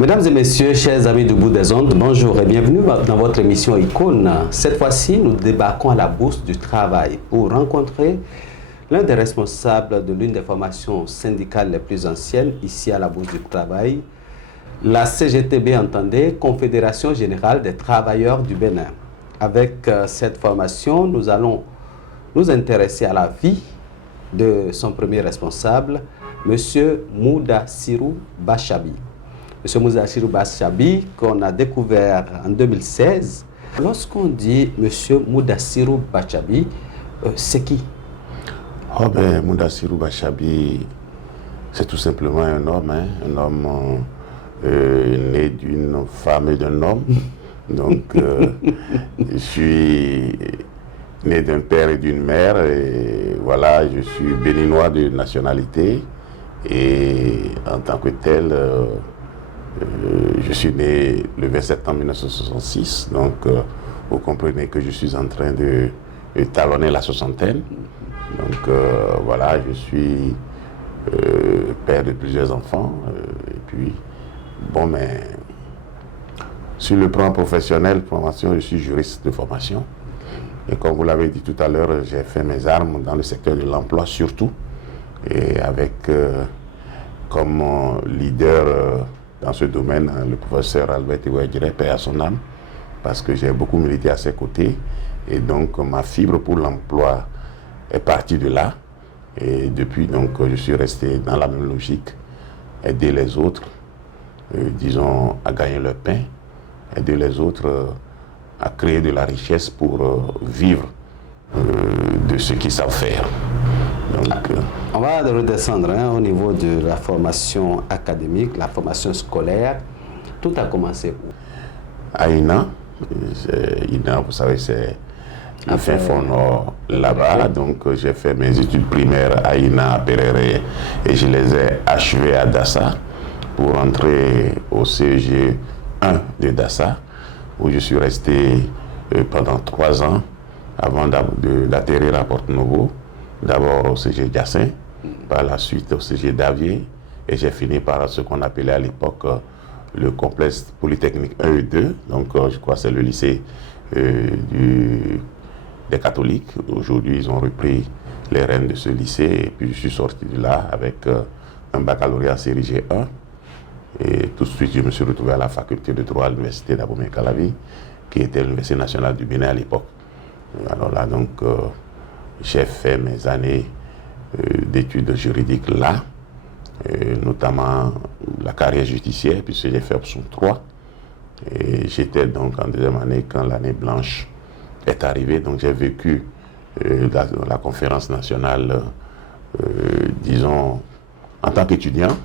Mesdames et messieurs, chers amis du bout des ondes, bonjour et bienvenue dans votre émission Icône. Cette fois-ci, nous débarquons à la Bourse du Travail pour rencontrer l'un des responsables de l'une des formations syndicales les plus anciennes ici à la Bourse du Travail, la CGTB, entendez, Confédération Générale des Travailleurs du Bénin. Avec cette formation, nous allons nous intéresser à la vie de son premier responsable, M. Moudassirou Bachabi. M. Moudassirou Bachabi, qu'on a découvert en 2016. Lorsqu'on dit M. Moudassirou Bachabi, c'est qui? Moudassirou Bachabi, c'est tout simplement un homme né d'une femme et d'un homme. Donc, je suis né d'un père et d'une mère, et voilà, je suis béninois de nationalité, et en tant que tel, je suis né le 20 septembre 1966, donc vous comprenez que je suis en train de talonner la soixantaine. Donc voilà, je suis père de plusieurs enfants, et puis, mais sur le plan professionnel, formation, je suis juriste de formation. Et comme vous l'avez dit tout à l'heure, j'ai fait mes armes dans le secteur de l'emploi surtout, et avec comme leader dans ce domaine le professeur Albert Iwedjire, paix à son âme, parce que j'ai beaucoup milité à ses côtés, et donc ma fibre pour l'emploi est partie de là, et depuis donc je suis resté dans la même logique, aider les autres, disons, à gagner leur pain, aider les autres à créer de la richesse pour vivre de ce qu'ils savent faire. Donc, on va redescendre au niveau de la formation académique, la formation scolaire. Tout a commencé où? À INA. INA, vous savez, c'est le fin fond nord là-bas. Donc j'ai fait mes études primaires à INA, à Perere, et je les ai achevées à Dassa pour entrer au CEG 1 de Dassa, où je suis resté pendant 3 ans avant d'atterrir à Porto-Novo. D'abord au CG Diassin, par la suite au CG Davier, et j'ai fini par ce qu'on appelait à l'époque le complexe polytechnique 1 et 2. Donc je crois que c'est le lycée des catholiques. Aujourd'hui, ils ont repris les rênes de ce lycée, et puis je suis sorti de là avec un baccalauréat série G1. Et tout de suite, je me suis retrouvé à la faculté de droit à l'université d'Abomey-Calavi, qui était l'université nationale du Bénin à l'époque. Alors là, donc, j'ai fait mes années d'études juridiques là, notamment la carrière judiciaire, puisque j'ai fait option 3. Et j'étais donc en deuxième année quand l'année blanche est arrivée. Donc j'ai vécu la conférence nationale, disons, en tant qu'étudiant.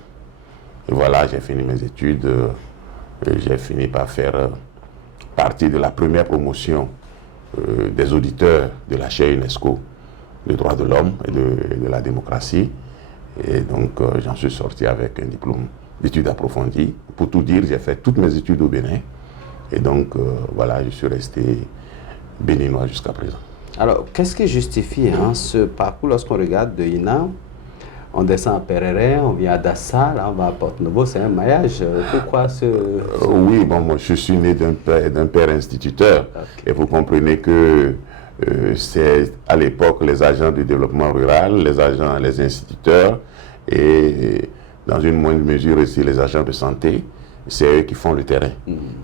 Et voilà, j'ai fini mes études, j'ai fini par faire partie de la première promotion des auditeurs de la chaire UNESCO des droits de l'homme et de la démocratie. Et donc, j'en suis sorti avec un diplôme d'études approfondies. Pour tout dire, j'ai fait toutes mes études au Bénin. Et donc, voilà, je suis resté béninois jusqu'à présent. Alors, qu'est-ce qui justifie ce parcours lorsqu'on regarde de INA? On descend à Perere, on vient à Dassa, là on va à Porto-Novo, c'est un maillage. Pourquoi ce... Oui, bon, moi je suis né d'un père instituteur. Okay. Et vous comprenez que c'est à l'époque les agents du développement rural, les instituteurs, et dans une moindre mesure aussi les agents de santé, c'est eux qui font le terrain.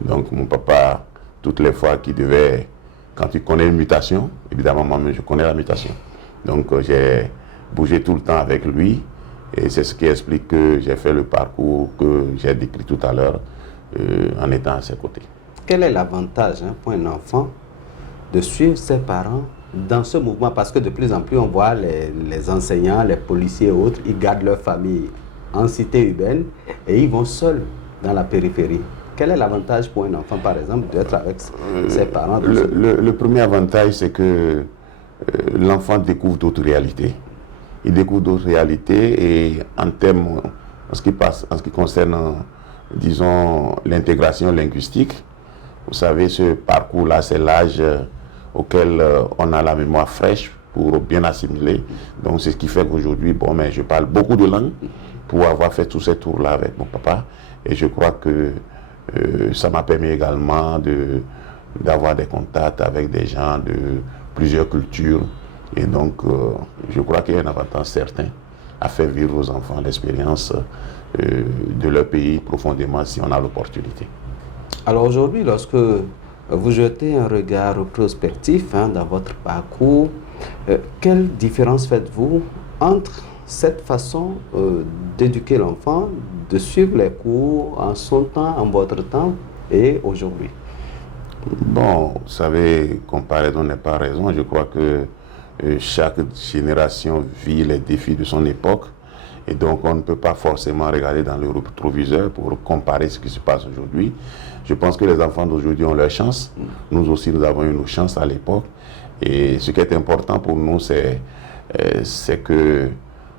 Donc mon papa, toutes les fois qu'il devait, quand il connaît une mutation, évidemment moi-même je connais la mutation. Donc j'ai bougé tout le temps avec lui, et c'est ce qui explique que j'ai fait le parcours que j'ai décrit tout à l'heure en étant à ses côtés. Quel est l'avantage pour un enfant de suivre ses parents dans ce mouvement? Parce que de plus en plus on voit les enseignants, les policiers et autres, ils gardent leur famille en cité urbaine et ils vont seuls dans la périphérie. Quel est l'avantage pour un enfant, par exemple, d'être avec ses parents? Le premier avantage, c'est que l'enfant découvre d'autres réalités. Il découvre d'autres réalités, et en ce qui concerne, disons, l'intégration linguistique, vous savez, ce parcours-là, c'est l'âge auquel on a la mémoire fraîche pour bien assimiler. Donc c'est ce qui fait qu'aujourd'hui, je parle beaucoup de langues, pour avoir fait tous ces tours-là avec mon papa. Et je crois que ça m'a permis également d'avoir des contacts avec des gens de plusieurs cultures. Et donc, je crois qu'il y a un avantage certain à faire vivre aux enfants l'expérience de leur pays profondément si on a l'opportunité. Alors aujourd'hui, lorsque vous jetez un regard prospectif dans votre parcours, quelle différence faites-vous entre cette façon d'éduquer l'enfant, de suivre les cours en son temps, en votre temps et aujourd'hui? Bon, vous savez, comparaison n'est pas raison. Je crois que chaque génération vit les défis de son époque. Et donc, on ne peut pas forcément regarder dans le rétroviseur pour comparer ce qui se passe aujourd'hui. Je pense que les enfants d'aujourd'hui ont leur chance. Nous aussi, nous avons eu nos chances à l'époque. Et ce qui est important pour nous, c'est que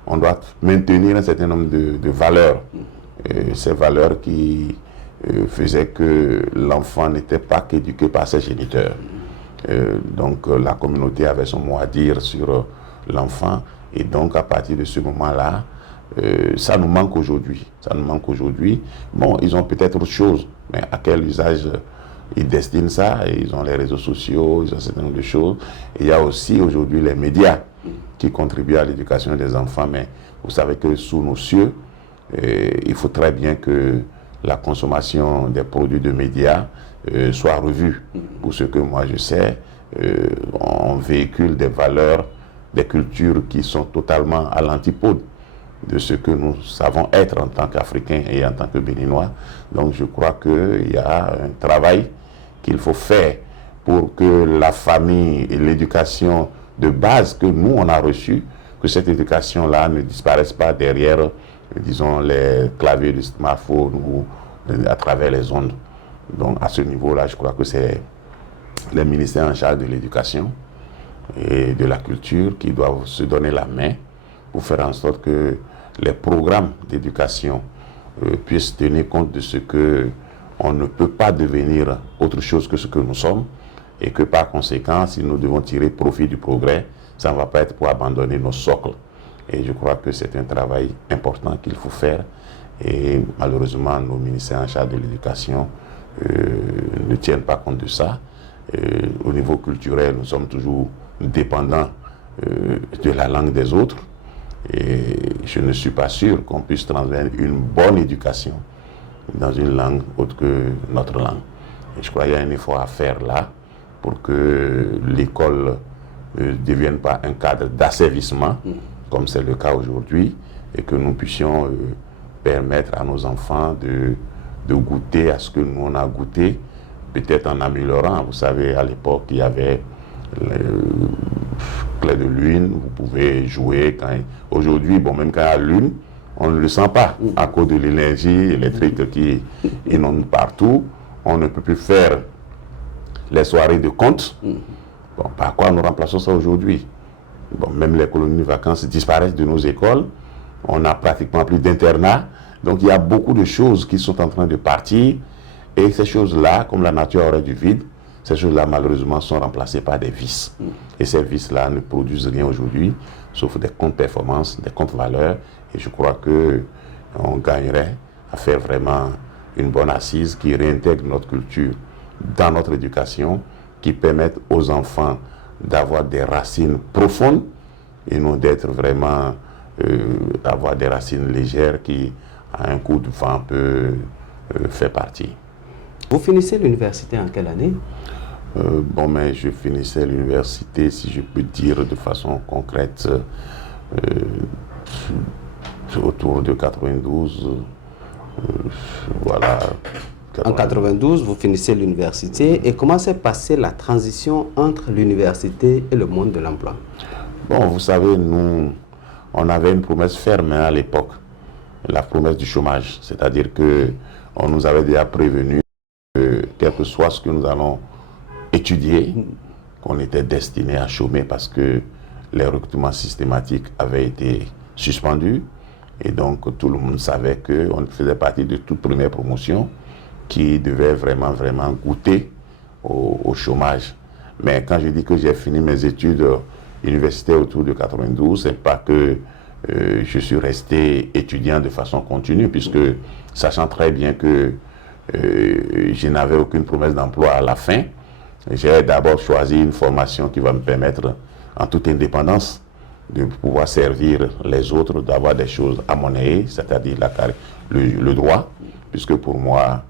on doit maintenir un certain nombre de valeurs. Ces valeurs qui faisaient que l'enfant n'était pas qu'éduqué par ses géniteurs. Donc, la communauté avait son mot à dire sur l'enfant. Et donc, à partir de ce moment-là, ça nous manque aujourd'hui. Ça nous manque aujourd'hui. Bon, ils ont peut-être autre chose, mais à quel usage ils destinent ça? Ils ont les réseaux sociaux, ils ont un certain nombre de choses. Et il y a aussi aujourd'hui les médias qui contribuent à l'éducation des enfants. Mais vous savez que sous nos cieux, il faut très bien que la consommation des produits de médias soit revue. Pour ce que moi je sais, on véhicule des valeurs, des cultures qui sont totalement à l'antipode de ce que nous savons être en tant qu'Africains et en tant que Béninois. Donc je crois qu'il y a un travail qu'il faut faire pour que la famille et l'éducation de base que nous on a reçue, que cette éducation-là ne disparaisse pas derrière, disons, les claviers du smartphone ou à travers les ondes. Donc à ce niveau-là, je crois que c'est les ministères en charge de l'éducation et de la culture qui doivent se donner la main pour faire en sorte que les programmes d'éducation puissent tenir compte de ce que on ne peut pas devenir autre chose que ce que nous sommes et que par conséquent, si nous devons tirer profit du progrès, ça ne va pas être pour abandonner nos socles. Et je crois que c'est un travail important qu'il faut faire et malheureusement, nos ministères en charge de l'éducation ne tiennent pas compte de ça. Au niveau culturel, nous sommes toujours dépendants de la langue des autres. Et je ne suis pas sûr qu'on puisse transmettre une bonne éducation dans une langue autre que notre langue. Et je crois qu'il y a un effort à faire là pour que l'école ne devienne pas un cadre d'asservissement, comme c'est le cas aujourd'hui, et que nous puissions permettre à nos enfants de goûter à ce que nous on a goûté, peut-être en améliorant. Vous savez, à l'époque, il y avait clé de lune, vous pouvez jouer. Aujourd'hui, bon, même quand il y a lune, on ne le sent pas à cause de l'énergie électrique qui inonde partout. On ne peut plus faire les soirées de contes. Bon, par quoi nous remplaçons ça aujourd'hui? Bon, même les colonies de vacances disparaissent de nos écoles. On n'a pratiquement plus d'internat. Donc il y a beaucoup de choses qui sont en train de partir. Et ces choses-là, comme la nature aurait du vide, ces choses-là, malheureusement, sont remplacées par des vices. Et ces vices-là ne produisent rien aujourd'hui, sauf des comptes performances, des comptes valeurs. Et je crois qu'on gagnerait à faire vraiment une bonne assise qui réintègre notre culture dans notre éducation, qui permette aux enfants d'avoir des racines profondes et non d'être vraiment, avoir des racines légères qui, à un coup de vent, peut faire partie. Vous finissez l'université en quelle année? Bon, mais je finissais l'université, si je peux dire de façon concrète, autour de 92. Voilà. 90. En 92, vous finissez l'université. Et comment s'est passée la transition entre l'université et le monde de l'emploi? Bon, vous savez, nous, on avait une promesse ferme à l'époque, la promesse du chômage. C'est-à-dire qu'on nous avait déjà prévenu que, quel que soit ce que nous allons étudier, qu'on était destiné à chômer parce que les recrutements systématiques avaient été suspendus. Et donc, tout le monde savait qu'on faisait partie de toute première promotion qui devait vraiment, vraiment goûter au chômage. Mais quand je dis que j'ai fini mes études universitaires autour de 92, c'est pas que je suis resté étudiant de façon continue, puisque sachant très bien que je n'avais aucune promesse d'emploi à la fin, j'ai d'abord choisi une formation qui va me permettre, en toute indépendance, de pouvoir servir les autres, d'avoir des choses à monnaie, c'est-à-dire le droit, puisque pour moi,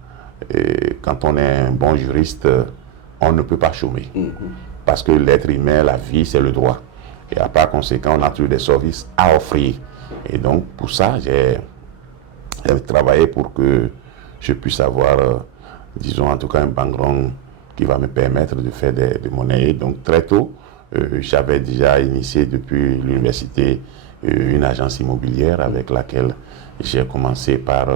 quand on est un bon juriste, on ne peut pas chômer. Parce que l'être humain, la vie, c'est le droit. Et par conséquent, on a toujours des services à offrir. Et donc, pour ça, j'ai travaillé pour que je puisse avoir, disons, en tout cas, un background qui va me permettre de faire de monnaie. Donc, très tôt, j'avais déjà initié depuis l'université une agence immobilière avec laquelle j'ai commencé par,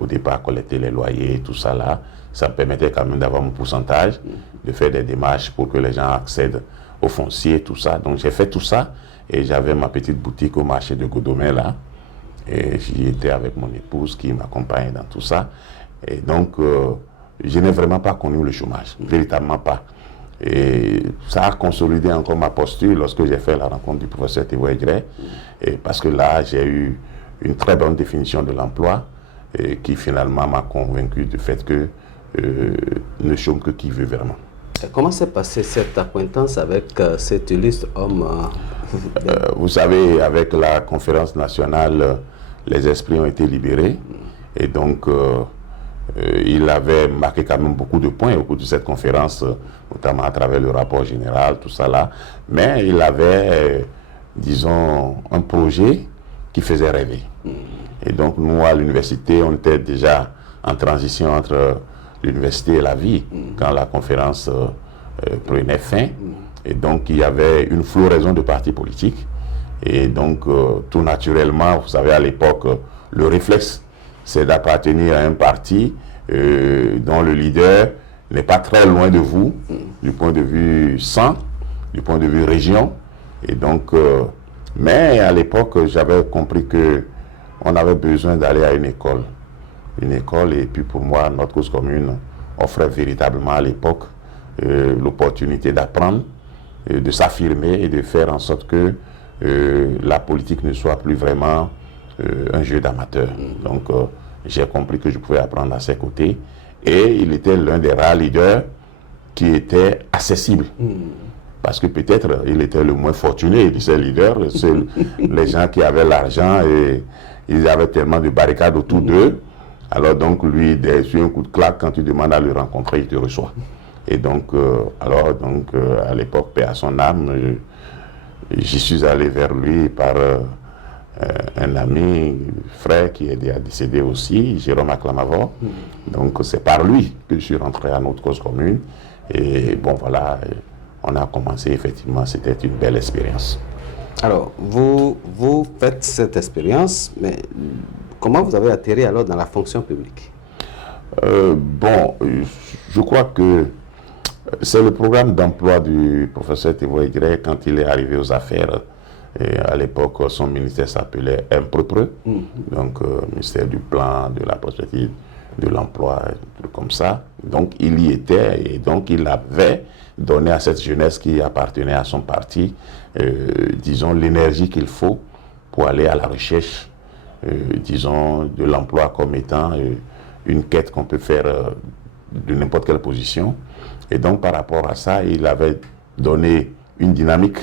au départ, collecter les loyers, tout ça là. Ça me permettait quand même d'avoir mon pourcentage, de faire des démarches pour que les gens accèdent au foncier, tout ça. Donc j'ai fait tout ça et j'avais ma petite boutique au marché de Godomé là. Et j'y étais avec mon épouse qui m'accompagnait dans tout ça. Et donc, je n'ai vraiment pas connu le chômage, véritablement pas. Et ça a consolidé encore ma posture lorsque j'ai fait la rencontre du professeur Théo Aigret, parce que là, j'ai eu une très bonne définition de l'emploi qui finalement m'a convaincu du fait que ne chôme que qui veut vraiment. Comment s'est passée cette acquaintance avec cet illustre homme Vous savez, avec la conférence nationale, les esprits ont été libérés. Et donc, il avait marqué quand même beaucoup de points au cours de cette conférence, notamment à travers le rapport général, tout ça là. Mais il avait, disons, un projet qui faisait rêver. Et donc, nous, à l'université, on était déjà en transition entre l'université et la vie, quand la conférence prenait fin. Et donc, il y avait une floraison de partis politiques. Et donc, tout naturellement, vous savez, à l'époque, le réflexe, c'est d'appartenir à un parti dont le leader n'est pas très loin de vous, du point de vue centre, du point de vue région. Et donc, mais à l'époque, j'avais compris que on avait besoin d'aller à une école. Et puis pour moi, notre cause commune offrait véritablement à l'époque l'opportunité d'apprendre, de s'affirmer et de faire en sorte que la politique ne soit plus vraiment un jeu d'amateurs. Donc j'ai compris que je pouvais apprendre à ses côtés et il était l'un des rares leaders qui était accessible. Parce que peut-être il était le moins fortuné de ces leaders, les gens qui avaient l'argent et ils avaient tellement de barricades autour d'eux. Alors donc lui, sur un coup de claque, quand tu demandes à le rencontrer, il te reçoit. Et donc, à l'époque, paix à son âme, j'y suis allé vers lui par un ami, frère qui est décédé aussi, Jérôme Acclamavor. Donc c'est par lui que je suis rentré à notre cause commune. Et bon voilà, on a commencé effectivement, c'était une belle expérience. Alors, vous faites cette expérience, mais comment vous avez atterri alors dans la fonction publique? Je crois que c'est le programme d'emploi du professeur Théo Aigret quand il est arrivé aux affaires. Et à l'époque, son ministère s'appelait MPREPRE, donc ministère du plan, de la prospective, de l'emploi, un truc comme ça. Donc il y était et donc il avait donné à cette jeunesse qui appartenait à son parti, disons, l'énergie qu'il faut pour aller à la recherche, disons, de l'emploi comme étant une quête qu'on peut faire de n'importe quelle position. Et donc par rapport à ça, il avait donné une dynamique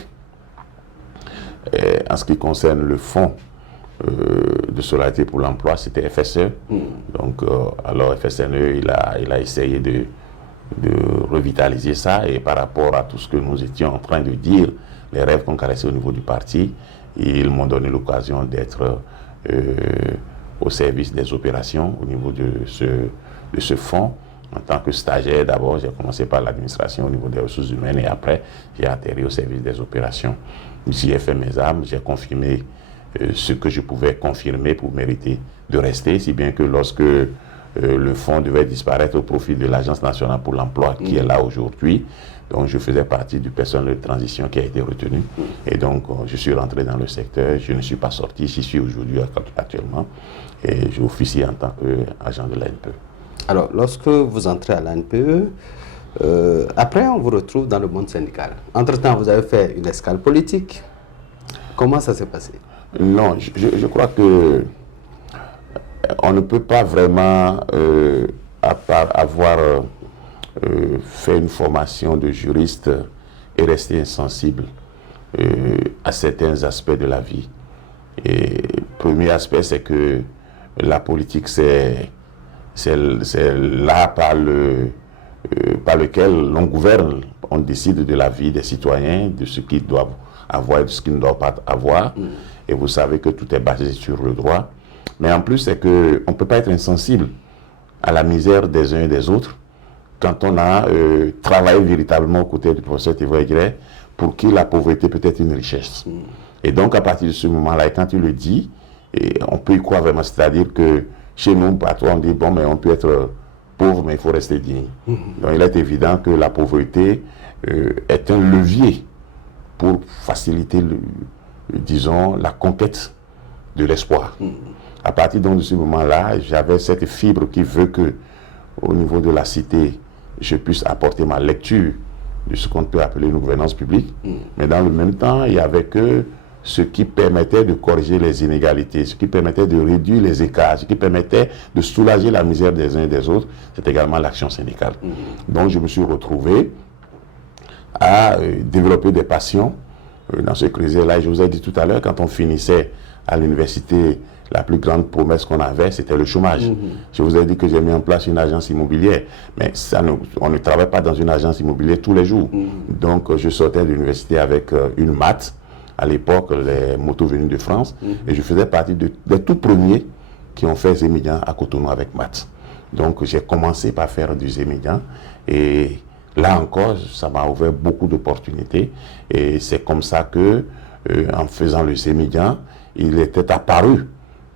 en ce qui concerne le fonds de solidarité pour l'emploi, c'était FSE. Donc, alors FSNE, il a essayé de revitaliser ça et par rapport à tout ce que nous étions en train de dire, les rêves qu'on caressait au niveau du parti, ils m'ont donné l'occasion d'être au service des opérations au niveau de ce fonds. En tant que stagiaire, d'abord, j'ai commencé par l'administration au niveau des ressources humaines et après, j'ai atterri au service des opérations. J'y ai fait mes armes, j'ai confirmé ce que je pouvais confirmer pour mériter de rester, si bien que lorsque le fonds devait disparaître au profit de l'Agence nationale pour l'emploi qui est là aujourd'hui, donc je faisais partie du personnel de transition qui a été retenu. Et donc, je suis rentré dans le secteur, je ne suis pas sorti, j'y suis aujourd'hui actuellement et j'officie en tant qu'agent de l'ANPE. Alors, lorsque vous entrez à l'ANPE, après on vous retrouve dans le monde syndical. Entre-temps, vous avez fait une escale politique. Comment ça s'est passé? Non, je crois que on ne peut pas vraiment avoir fait une formation de juriste et rester insensible à certains aspects de la vie. Et le premier aspect, c'est que la politique, c'est là par lequel l'on gouverne, on décide de la vie des citoyens, de ce qu'ils doivent avoir et de ce qu'ils ne doivent pas avoir. Et vous savez que tout est basé sur le droit. Mais en plus, c'est qu'on ne peut pas être insensible à la misère des uns et des autres quand on a travaillé véritablement aux côtés du professeur Thévois Aigret pour qui la pauvreté peut être une richesse. Et donc, à partir de ce moment-là, et quand il le dit, et on peut y croire vraiment, c'est-à-dire que chez nous, parfois, on dit, bon, mais on peut être pauvre, mais il faut rester digne. Donc, il est évident que la pauvreté est un levier pour faciliter, disons, la conquête de l'espoir. À partir donc de ce moment-là, j'avais cette fibre qui veut que, au niveau de la cité, je puisse apporter ma lecture de ce qu'on peut appeler une gouvernance publique. Mais dans le même temps, il y avait que ce qui permettait de corriger les inégalités, ce qui permettait de réduire les écarts, ce qui permettait de soulager la misère des uns et des autres, c'est également l'action syndicale. Donc je me suis retrouvé à développer des passions dans ce creuset-là. Je vous ai dit tout à l'heure, quand on finissait à l'université, la plus grande promesse qu'on avait, c'était le chômage. Je vous ai dit que j'ai mis en place une agence immobilière, mais on ne travaille pas dans une agence immobilière tous les jours. Donc je sortais de l'université avec une MAT, à l'époque les motos venues de France, et je faisais partie des tout premiers qui ont fait Zémidjan à Cotonou avec MAT. Donc j'ai commencé par faire du Zémidjan, et là encore, ça m'a ouvert beaucoup d'opportunités, et c'est comme ça que, en faisant le Zémidjan, il était apparu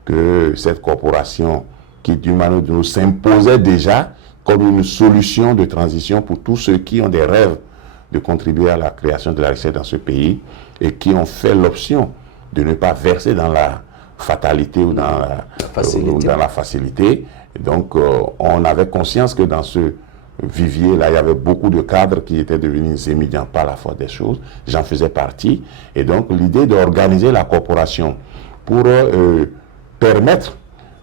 que cette corporation, qui d'une manière ou d'une autre s'imposait déjà comme une solution de transition pour tous ceux qui ont des rêves de contribuer à la création de la richesse dans ce pays et qui ont fait l'option de ne pas verser dans la fatalité ou dans la facilité. Et donc, on avait conscience que dans ce vivier-là, il y avait beaucoup de cadres qui étaient devenus Zémidjan par la force des choses. J'en faisais partie. Et donc, l'idée d'organiser la corporation pour permettre,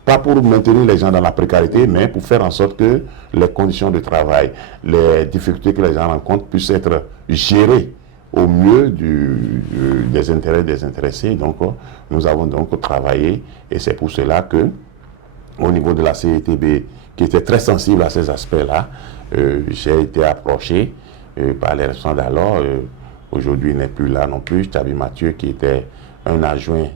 pas pour maintenir les gens dans la précarité, mais pour faire en sorte que les conditions de travail, les difficultés que les gens rencontrent puissent être gérées au mieux des intérêts des intéressés. Donc, nous avons donc travaillé, et c'est pour cela que, au niveau de la CETB, qui était très sensible à ces aspects-là, j'ai été approché par les responsables d'alors. Aujourd'hui, il n'est plus là non plus. Tabi Mathieu, qui était un adjoint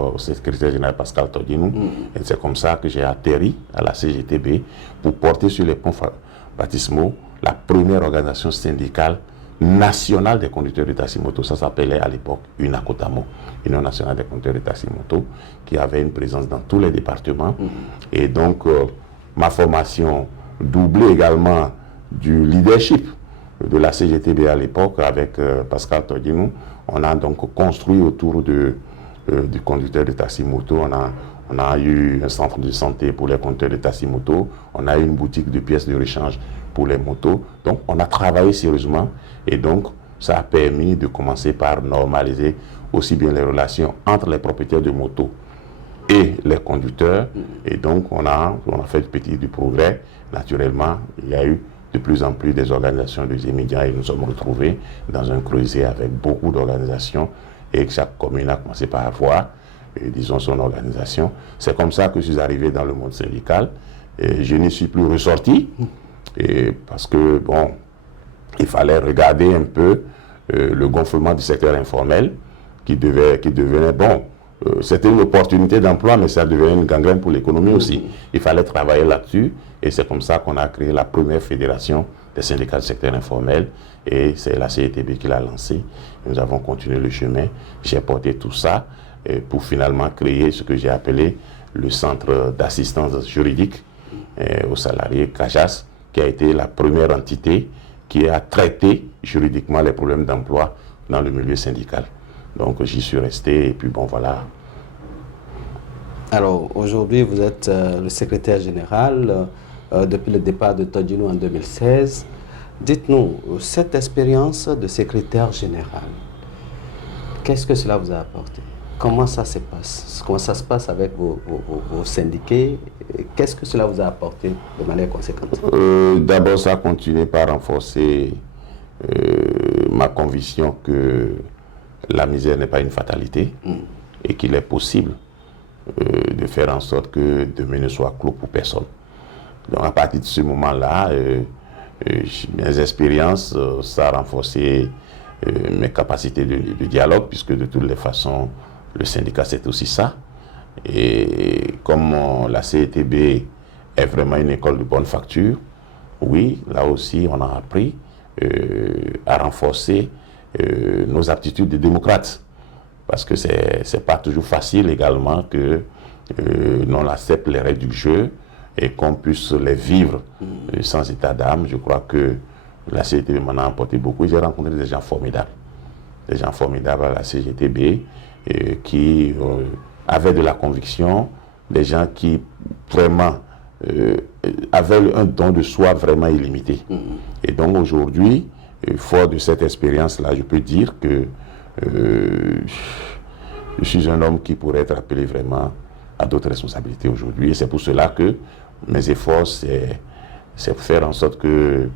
au secrétaire général Pascal Todinou. Et c'est comme ça que j'ai atterri à la CGTB pour porter sur les ponts baptismaux la première organisation syndicale nationale des conducteurs de taxi-moto. Ça s'appelait à l'époque UNACOTAMO, Union nationale des conducteurs de taxi-moto, qui avait une présence dans tous les départements. Et donc, ma formation doublée également du leadership de la CGTB à l'époque avec Pascal Todinou. On a donc construit autour du conducteur de taxi-moto. On a eu un centre de santé pour les conducteurs de taxi-moto. On a eu une boutique de pièces de rechange pour les motos. Donc, on a travaillé sérieusement et donc, ça a permis de commencer par normaliser aussi bien les relations entre les propriétaires de motos et les conducteurs. Et donc, on a fait du progrès. Naturellement, il y a eu de plus en plus des organisations de Zémidjan et nous sommes retrouvés dans un creuset avec beaucoup d'organisations et chaque commune a commencé par avoir, disons, son organisation. C'est comme ça que je suis arrivé dans le monde syndical. Et je n'y suis plus ressorti parce que, bon, il fallait regarder un peu le gonflement du secteur informel qui devenait, bon, c'était une opportunité d'emploi, mais ça devenait une gangrène pour l'économie aussi. Il fallait travailler là-dessus et c'est comme ça qu'on a créé la première fédération des syndicats du secteur informel et c'est la CETB qui l'a lancé. Nous avons continué le chemin. J'ai porté tout ça pour finalement créer ce que j'ai appelé le centre d'assistance juridique aux salariés, CAJAS, qui a été la première entité qui a traité juridiquement les problèmes d'emploi dans le milieu syndical. Donc j'y suis resté et puis bon voilà. Alors aujourd'hui vous êtes le secrétaire général depuis le départ de Todinou en 2016. Dites-nous, cette expérience de secrétaire général, qu'est-ce que cela vous a apporté? Comment ça se passe? Comment ça se passe avec vos syndiqués? Qu'est-ce que cela vous a apporté de manière conséquente? D'abord, ça a continué par renforcer ma conviction que la misère n'est pas une fatalité et qu'il est possible de faire en sorte que demain ne soit clos pour personne. Donc à partir de ce moment-là, mes expériences, ça a renforcé mes capacités de dialogue, puisque de toutes les façons, le syndicat c'est aussi ça. Et comme la CETB est vraiment une école de bonne facture, oui, là aussi on a appris à renforcer nos aptitudes de démocrates. Parce que c'est pas toujours facile également que l'on accepte les règles du jeu et qu'on puisse les vivre sans état d'âme. Je crois que la CGTB m'en a apporté beaucoup. J'ai rencontré des gens formidables à la CGTB qui avaient de la conviction, des gens qui vraiment avaient un don de soi vraiment illimité. Et donc aujourd'hui, fort de cette expérience-là, je peux dire que je suis un homme qui pourrait être appelé vraiment à d'autres responsabilités aujourd'hui. Et c'est pour cela que mes efforts, c'est faire en sorte que,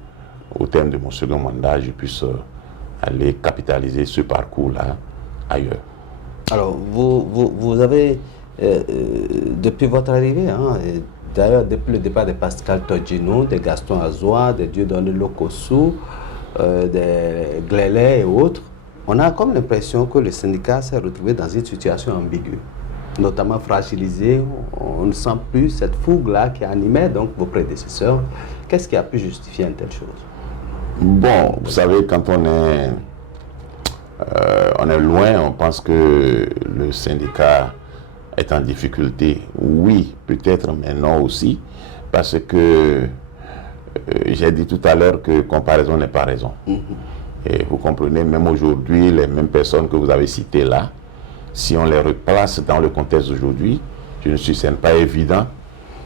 au terme de mon second mandat, je puisse aller capitaliser ce parcours-là ailleurs. Alors, vous avez, depuis votre arrivée, d'ailleurs depuis le départ de Pascal Todjinou, de Gaston Azoua, de Dieudonné Lokossou, de Glélé et autres, on a comme l'impression que le syndicat s'est retrouvé dans une situation ambiguë, notamment fragilisé. On ne sent plus cette fougue-là qui animait donc vos prédécesseurs. Qu'est-ce qui a pu justifier une telle chose? Bon, vous savez, quand on est loin, on pense que le syndicat est en difficulté. Oui, peut-être, mais non aussi, parce que j'ai dit tout à l'heure que comparaison n'est pas raison. Et vous comprenez, même aujourd'hui, les mêmes personnes que vous avez citées là, si on les replace dans le contexte d'aujourd'hui, je ne suis pas évident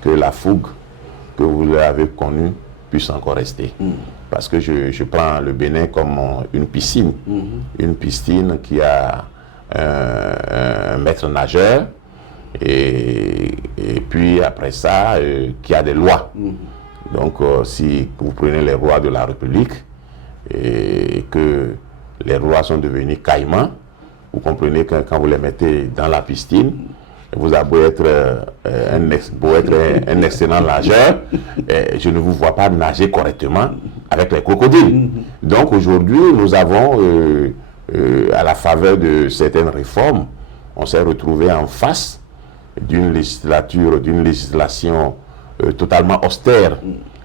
que la fougue que vous avez connue puisse encore rester. Parce que je prends le Bénin comme une piscine. Une piscine qui a un maître nageur et puis après ça, qui a des lois. Donc si vous prenez les rois de la République et que les rois sont devenus caïmans, vous comprenez que quand vous les mettez dans la piscine, vous avez beau être un excellent nageur, je ne vous vois pas nager correctement avec les crocodiles. Donc aujourd'hui, nous avons, à la faveur de certaines réformes, on s'est retrouvé en face d'une législation totalement austère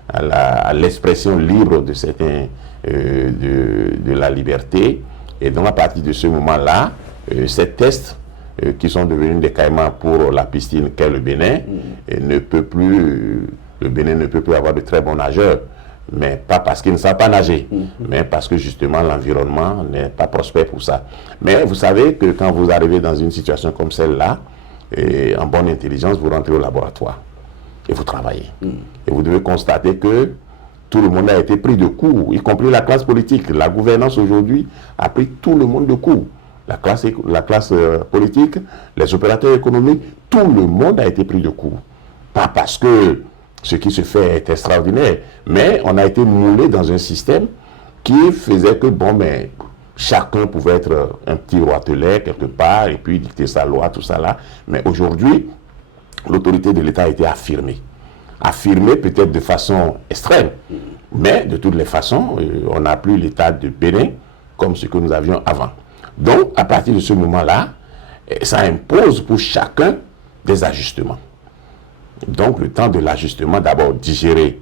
à l'expression libre de certains de la liberté. Et donc à partir de ce moment-là, ces tests qui sont devenus des caïmans pour la piscine qu'est le Bénin, le Bénin ne peut plus avoir de très bons nageurs, mais pas parce qu'ils ne savent pas nager, mais parce que justement l'environnement n'est pas prospère pour ça. Mais vous savez que quand vous arrivez dans une situation comme celle-là, en bonne intelligence, vous rentrez au laboratoire et vous travaillez. Et vous devez constater que tout le monde a été pris de court, y compris la classe politique. La gouvernance aujourd'hui a pris tout le monde de court. La classe politique, les opérateurs économiques, tout le monde a été pris de court. Pas parce que ce qui se fait est extraordinaire, mais on a été moulé dans un système qui faisait que, bon, mais chacun pouvait être un petit roitelet quelque part et puis dicter sa loi, tout ça là. Mais aujourd'hui, l'autorité de l'État a été affirmée. Affirmée peut-être de façon extrême, mais de toutes les façons, on n'a plus l'État de Bénin comme ce que nous avions avant. Donc, à partir de ce moment-là, ça impose pour chacun des ajustements. Donc, le temps de l'ajustement, d'abord digérer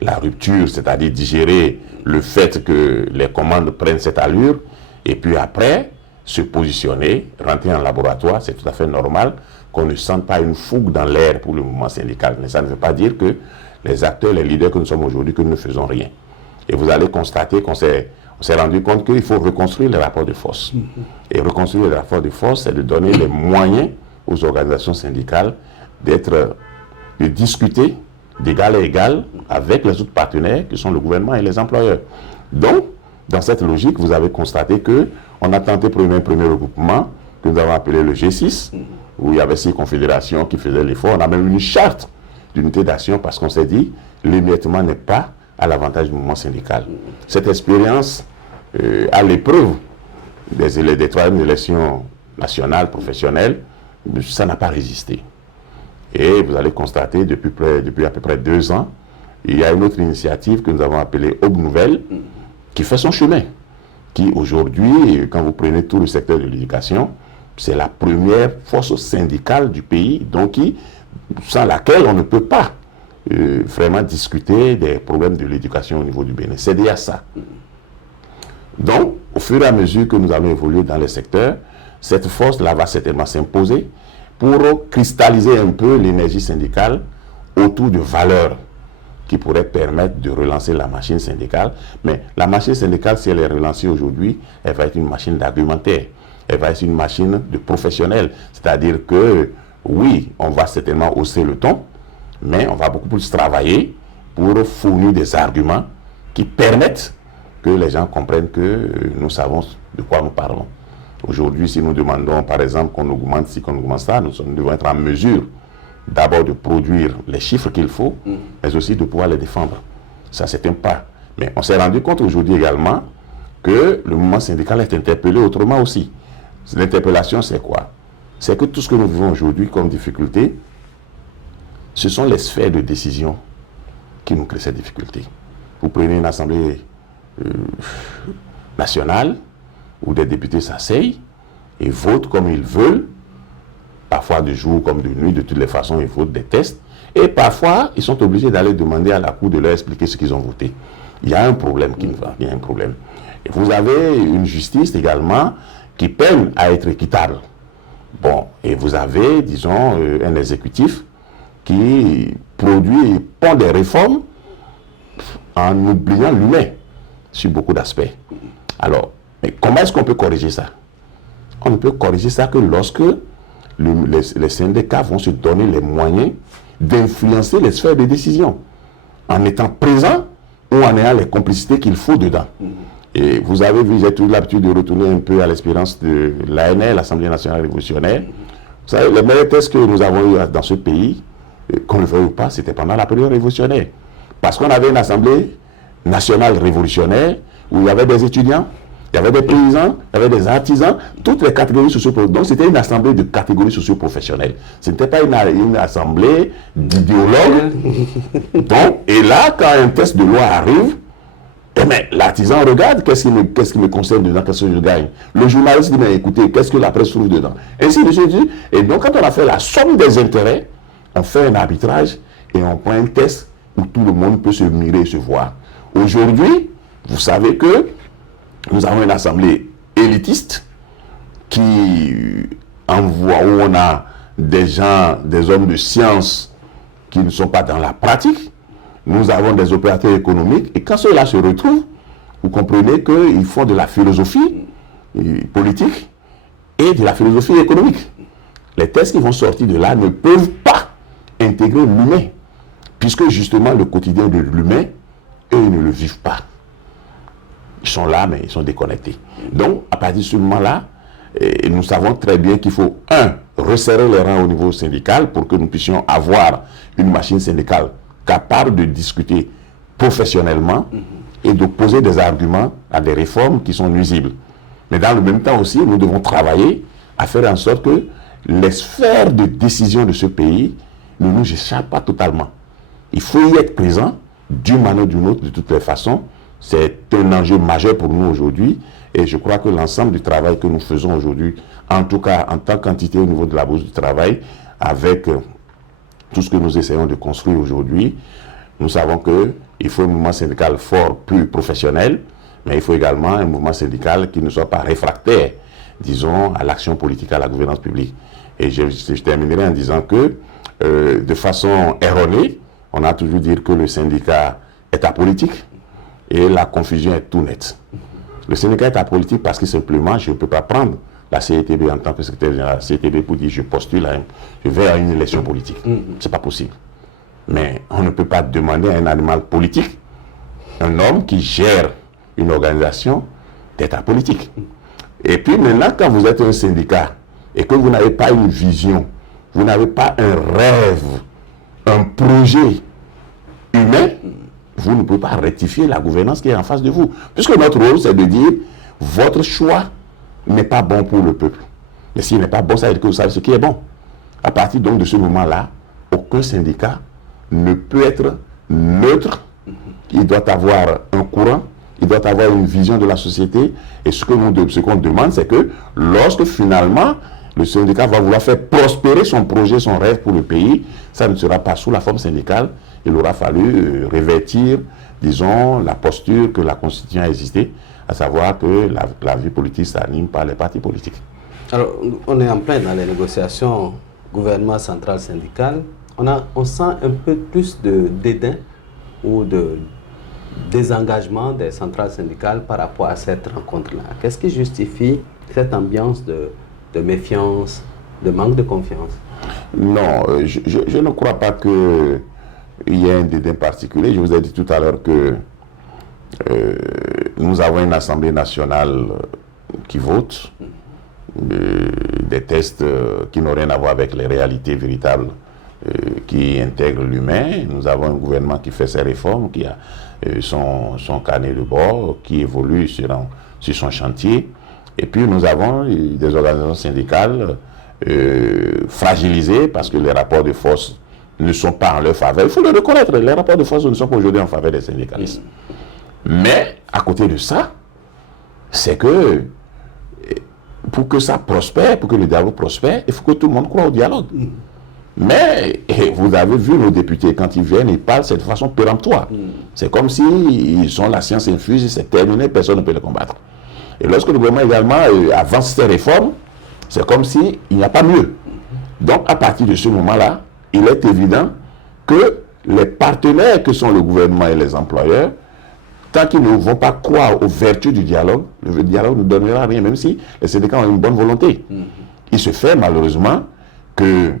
la rupture, c'est-à-dire digérer le fait que les commandes prennent cette allure, et puis après, se positionner, rentrer en laboratoire, c'est tout à fait normal qu'on ne sente pas une fougue dans l'air pour le mouvement syndical. Mais ça ne veut pas dire que les acteurs, les leaders que nous sommes aujourd'hui, que nous ne faisons rien. Et vous allez constater qu'on s'est rendu compte qu'il faut reconstruire les rapports de force. Et reconstruire les rapports de force, c'est de donner les moyens aux organisations syndicales de discuter d'égal à égal avec les autres partenaires qui sont le gouvernement et les employeurs. Donc, dans cette logique, vous avez constaté que on a tenté premier regroupement que nous avons appelé le G6, où il y avait 6 confédérations qui faisaient l'effort. On a même une charte d'unité d'action parce qu'on s'est dit l'émiettement n'est pas à l'avantage du mouvement syndical. Cette expérience, à l'épreuve des troisièmes élections nationales, professionnelles, ça n'a pas résisté. Et vous allez constater, depuis à peu près 2 ans, il y a une autre initiative que nous avons appelée Aube Nouvelle, qui fait son chemin. Qui aujourd'hui, quand vous prenez tout le secteur de l'éducation, c'est la première force syndicale du pays, donc sans laquelle on ne peut pas vraiment discuter des problèmes de l'éducation au niveau du Bénin. C'est déjà ça. Donc, au fur et à mesure que nous allons évoluer dans les secteurs, cette force-là va certainement s'imposer pour cristalliser un peu l'énergie syndicale autour de valeurs qui pourraient permettre de relancer la machine syndicale. Mais la machine syndicale, si elle est relancée aujourd'hui, elle va être une machine d'argumentaire. Elle va être une machine de professionnels. C'est-à-dire que, oui, on va certainement hausser le ton, mais on va beaucoup plus travailler pour fournir des arguments qui permettent que les gens comprennent que nous savons de quoi nous parlons. Aujourd'hui, si nous demandons, par exemple, qu'on augmente ci, qu'on augmente ça, nous devons être en mesure d'abord de produire les chiffres qu'il faut, mais aussi de pouvoir les défendre. Ça, c'est un pas. Mais on s'est rendu compte aujourd'hui également que le mouvement syndical est interpellé autrement aussi. L'interpellation, c'est quoi? C'est que tout ce que nous vivons aujourd'hui comme difficulté, ce sont les sphères de décision qui nous créent ces difficultés. Vous prenez une assemblée nationale où des députés s'asseyent et votent comme ils veulent, parfois de jour comme de nuit, de toutes les façons, ils votent des tests, et parfois, ils sont obligés d'aller demander à la Cour de leur expliquer ce qu'ils ont voté. Il y a un problème qui va, il y a un problème. Et vous avez une justice également qui peine à être équitable. Bon, et vous avez, disons, un exécutif qui produit et pond des réformes en oubliant l'humain sur beaucoup d'aspects. Alors, mais comment est-ce qu'on peut corriger ça? On ne peut corriger ça que lorsque les syndicats vont se donner les moyens d'influencer les sphères de décision, en étant présents ou en ayant les complicités qu'il faut dedans. Et vous avez vu, j'ai toujours l'habitude de retourner un peu à l'expérience de l'ANR, l'Assemblée nationale révolutionnaire. Vous savez, les meilleurs tests que nous avons eu dans ce pays, qu'on le veuille ou pas, c'était pendant la période révolutionnaire. Parce qu'on avait une Assemblée nationale révolutionnaire où il y avait des étudiants, il y avait des paysans, il y avait des artisans, toutes les catégories socio-professionnelles. Donc c'était une assemblée de catégories socio-professionnelles. Ce n'était pas une assemblée d'idéologues. Donc, et là, quand un test de loi arrive, eh bien, l'artisan regarde qu'est-ce qui me concerne dedans, qu'est-ce que je gagne. Le journaliste dit, mais écoutez, qu'est-ce que la presse trouve dedans. Ainsi de suite. Et donc, quand on a fait la somme des intérêts, on fait un arbitrage et on prend un test où tout le monde peut se mirer et se voir. Aujourd'hui, vous savez que nous avons une assemblée élitiste qui envoie, où on a des gens, des hommes de science qui ne sont pas dans la pratique. Nous avons des opérateurs économiques. Et quand ceux-là se retrouvent, vous comprenez qu'ils font de la philosophie politique et de la philosophie économique. Les tests qui vont sortir de là ne peuvent pas intégrer l'humain, puisque justement le quotidien de l'humain, eux, ils ne le vivent pas. Ils sont là, mais ils sont déconnectés. Donc, à partir de ce moment-là, nous savons très bien qu'il faut, resserrer les rangs au niveau syndical pour que nous puissions avoir une machine syndicale capable de discuter professionnellement et de poser des arguments à des réformes qui sont nuisibles. Mais dans le même temps aussi, nous devons travailler à faire en sorte que les sphères de décision de ce pays ne nous échappent pas totalement. Il faut y être présent d'une manière ou d'une autre, de toutes les façons. C'est un enjeu majeur pour nous aujourd'hui et je crois que l'ensemble du travail que nous faisons aujourd'hui, en tout cas en tant qu'entité au niveau de la bourse du travail, avec tout ce que nous essayons de construire aujourd'hui, nous savons qu'il faut un mouvement syndical fort, plus professionnel, mais il faut également un mouvement syndical qui ne soit pas réfractaire, disons, à l'action politique, à la gouvernance publique. Et je terminerai en disant que, de façon erronée, on a toujours dit que le syndicat est apolitique et la confusion est tout nette. Le syndicat est apolitique parce que simplement, je ne peux pas prendre la CETB en tant que secrétaire général de la CETB pour dire je postule, je vais à une élection politique. C'est pas possible. Mais on ne peut pas demander à un animal politique, un homme qui gère une organisation, d'être apolitique. Et puis maintenant, quand vous êtes un syndicat et que vous n'avez pas une vision, vous n'avez pas un rêve, un projet humain, vous ne pouvez pas rectifier la gouvernance qui est en face de vous. Puisque notre rôle, c'est de dire, votre choix n'est pas bon pour le peuple. Mais s'il n'est pas bon, ça veut dire que vous savez ce qui est bon. À partir donc de ce moment-là, aucun syndicat ne peut être neutre. Il doit avoir un courant, il doit avoir une vision de la société. Et ce qu'on demande, c'est que lorsque finalement le syndicat va vouloir faire prospérer son projet, son rêve pour le pays, ça ne sera pas sous la forme syndicale. Il aura fallu revêtir, disons, la posture que la Constitution a existé, à savoir que la vie politique s'anime par les partis politiques. Alors, on est en plein dans les négociations gouvernement central syndical. On sent un peu plus de dédain ou de désengagement des centrales syndicales par rapport à cette rencontre-là. Qu'est-ce qui justifie cette ambiance de méfiance, de manque de confiance? Non, je ne crois pas qu'il y ait un dédain particulier. Je vous ai dit tout à l'heure que nous avons une Assemblée nationale qui vote des textes qui n'ont rien à voir avec les réalités véritables qui intègrent l'humain. Nous avons un gouvernement qui fait ses réformes, qui a son carnet de bord, qui évolue sur son chantier. Et puis nous avons des organisations syndicales fragilisées parce que les rapports de force ne sont pas en leur faveur. Il faut le reconnaître, les rapports de force ne sont pas aujourd'hui en faveur des syndicalistes. Mais à côté de ça, c'est que pour que ça prospère, pour que le dialogue prospère, il faut que tout le monde croit au dialogue. Mais vous avez vu nos députés, quand ils viennent, ils parlent de façon péremptoire. C'est comme s'ils ont la science infuse, c'est terminé, personne ne peut les combattre. Et lorsque le gouvernement également avance ses réformes, c'est comme s'il n'y a pas mieux. Donc à partir de ce moment-là, il est évident que les partenaires que sont le gouvernement et les employeurs, tant qu'ils ne vont pas croire aux vertus du dialogue, le dialogue ne donnera rien, même si les syndicats ont une bonne volonté. Il se fait malheureusement que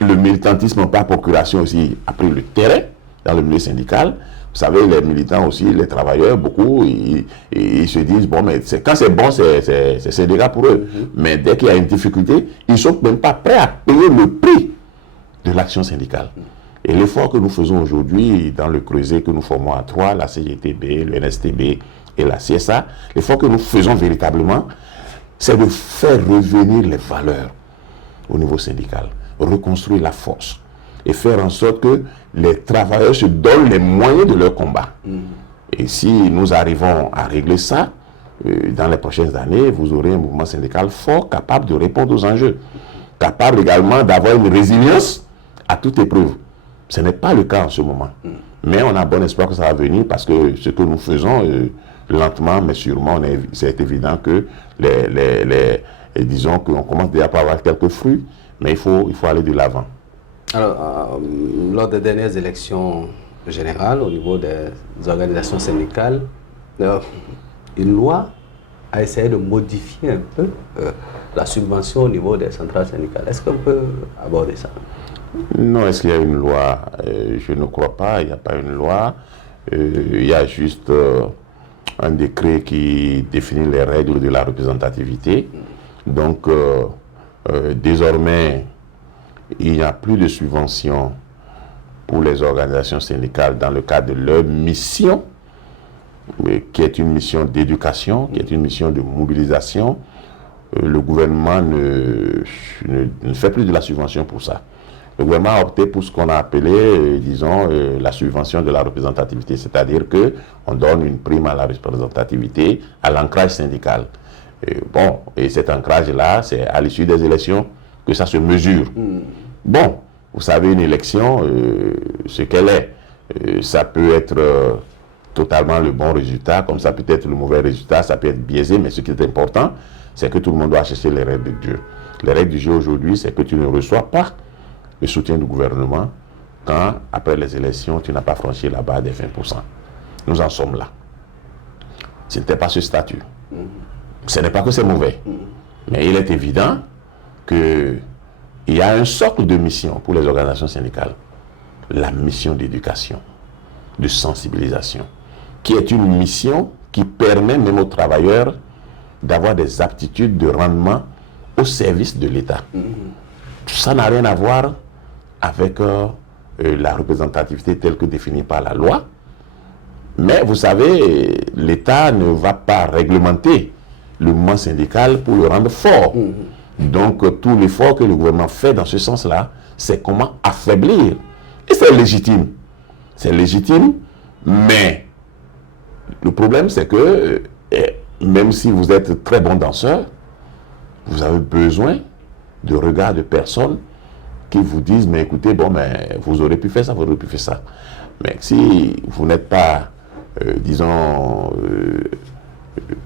le militantisme par procuration aussi a pris le terrain dans le milieu syndical. Vous savez, les militants aussi, les travailleurs, beaucoup, ils se disent, bon, mais quand c'est bon, c'est syndicat pour eux. Mais dès qu'il y a une difficulté, ils ne sont même pas prêts à payer le prix de l'action syndicale. Et l'effort que nous faisons aujourd'hui dans le creuset que nous formons à trois, la CGTB, le NSTB et la CSA, l'effort que nous faisons véritablement, c'est de faire revenir les valeurs au niveau syndical, reconstruire la force et faire en sorte que les travailleurs se donnent les moyens de leur combat. Et si nous arrivons à régler ça, dans les prochaines années, vous aurez un mouvement syndical fort, capable de répondre aux enjeux, capable également d'avoir une résilience à toute épreuve. Ce n'est pas le cas en ce moment. Mais on a bon espoir que ça va venir parce que ce que nous faisons, lentement mais sûrement, c'est évident que disons qu'on commence déjà à avoir quelques fruits, mais il faut aller de l'avant. Alors, lors des dernières élections générales, au niveau des organisations syndicales, une loi a essayé de modifier un peu la subvention au niveau des centrales syndicales. Est-ce qu'on peut aborder ça? Non, est-ce qu'il y a une loi? Je ne crois pas, il n'y a pas une loi. Il y a juste un décret qui définit les règles de la représentativité. Donc, désormais, il n'y a plus de subventions pour les organisations syndicales dans le cadre de leur mission, qui est une mission d'éducation, qui est une mission de mobilisation. Le gouvernement ne fait plus de la subvention pour ça. Le gouvernement a opté pour ce qu'on a appelé, disons, la subvention de la représentativité, c'est-à-dire qu'on donne une prime à la représentativité, à l'ancrage syndical. Et cet ancrage-là, c'est à l'issue des élections que ça se mesure. Bon, vous savez, une élection, ce qu'elle est, ça peut être totalement le bon résultat, comme ça peut être le mauvais résultat, ça peut être biaisé, mais ce qui est important, c'est que tout le monde doit chercher les règles du jeu. Les règles du jeu aujourd'hui, c'est que tu ne reçois pas le soutien du gouvernement quand, après les élections, tu n'as pas franchi la barre des 20%. Nous en sommes là. Ce n'était pas ce statut. Ce n'est pas que c'est mauvais. Mais il est évident qu'il y a un socle de mission pour les organisations syndicales. La mission d'éducation, de sensibilisation, qui est une mission qui permet même aux travailleurs d'avoir des aptitudes de rendement au service de l'État. Ça n'a rien à voir avec la représentativité telle que définie par la loi. Mais vous savez, l'État ne va pas réglementer le mouvement syndical pour le rendre fort. Donc, tout l'effort que le gouvernement fait dans ce sens-là, c'est comment affaiblir. Et c'est légitime. C'est légitime, mais le problème, c'est que même si vous êtes très bon danseur, vous avez besoin de regards de personnes qui vous disent, mais écoutez, bon, mais vous aurez pu faire ça, vous aurez pu faire ça. Mais si vous n'êtes pas, disons,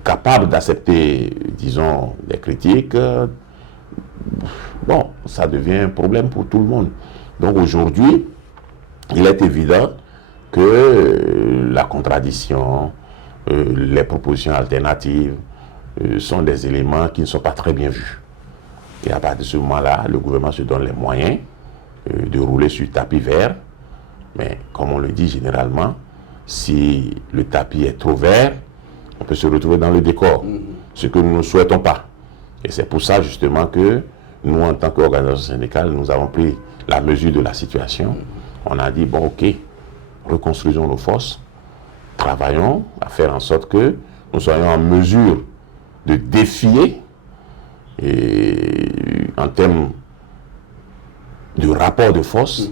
capable d'accepter, disons, des critiques, bon, ça devient un problème pour tout le monde. Donc aujourd'hui, il est évident que la contradiction, les propositions alternatives sont des éléments qui ne sont pas très bien vus. Et à partir de ce moment-là, le gouvernement se donne les moyens de rouler sur le tapis vert. Mais comme on le dit généralement, si le tapis est trop vert, on peut se retrouver dans le décor, ce que nous ne souhaitons pas. Et c'est pour ça justement que nous, en tant qu'organisation syndicale, nous avons pris la mesure de la situation. On a dit, bon, ok, reconstruisons nos forces, travaillons à faire en sorte que nous soyons en mesure de défier, et en termes de rapport de force,